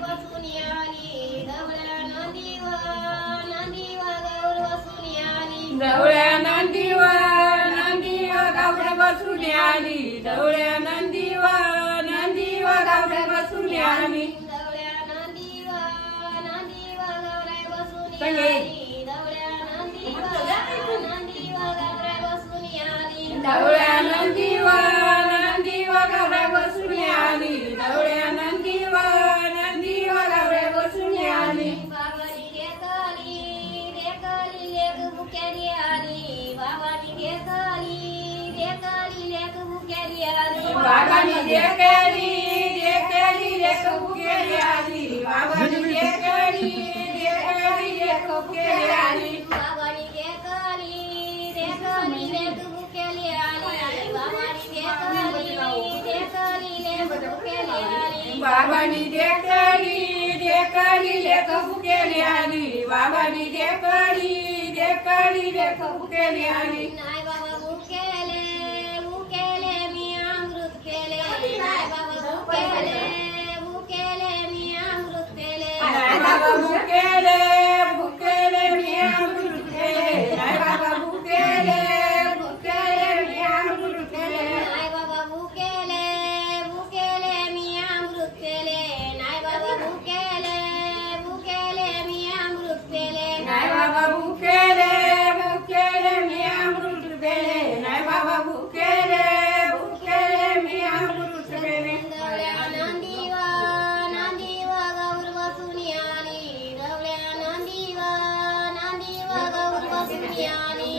बसून आली ढवळ्या नंदीवर गौर बसून आली ढवळ्या नंदीवर गावडे बसून आली ढवळ्या नंदीवर गावडे बसून आली ढवळ्या नंदीवर गौराई बसून संगे. आली ढवळ्या नंदीवर गौराई बसून आली ढवळ्या नंदीवर गावडे बसून आली ढवळ्या नंदीवर गावडे बसून आली बाबानी देखली लेक भुक्याली आली बाबानी देखली लेक भुक्याली आली बाबांनी देखली लेक भुकेली आली बाबांनी देखली लेक भुकेली आली बाबानी देखली लेक भुक्याली आली बाबानी देखली लेक भुक्याली आली बाबांनी देखली लेक भुकेली आली बाबांनी देखली लेक भुकेली आली नाही बाबा भुकेले मी अमृत केले नाही बाबा भुकेले मी अमृत केले नाही बाबा भुकेले मी अमृत केले नाही बाबा भुकेले मी अमृत केले नाही बाबा भुकेले मी अमृत केले नाही बाबा भुकेले मी अमृत केले नाही बाबा भुकेले मी अमृत केले नाही बाबा भुकेले मी अमृत केले ढवळ्या नंदीवर गौर बसून आली ढवळ्या नंदीवर गौर बसून आली